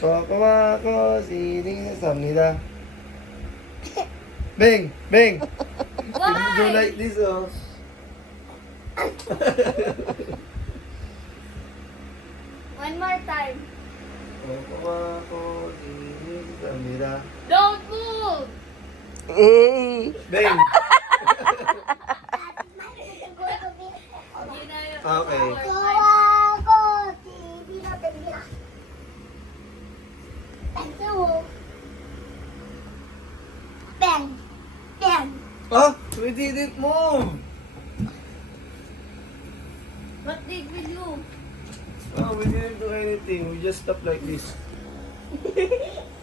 Kuha ko, sining samnida. Bang! Bang! You do like this, oh. One more time. Kuha ko, sining samnida. Don't move! Eh. Bang! Yun na yung Okay. Bang! Bang! Ah! We didn't move! What did we do? Oh, we didn't do anything. We just stopped like this.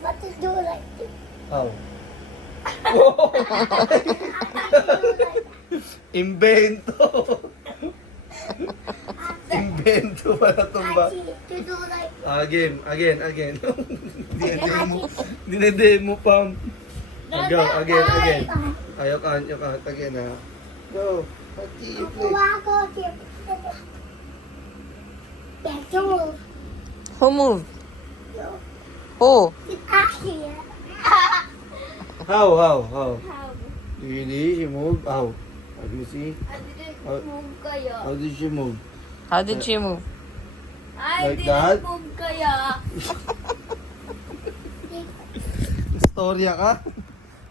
What did you do like this? Oh. Invento! Invento pala itong ba? To do like Again. Dinedemo pa. Go, again. Ayaw ka, again ha. Go. Hachi, you play. Who moved? Who? How? Really? She moved? How? Let me see. I didn't move kaya. How did she move? How did she move? I Like didn't that? move kaya. Storya ka?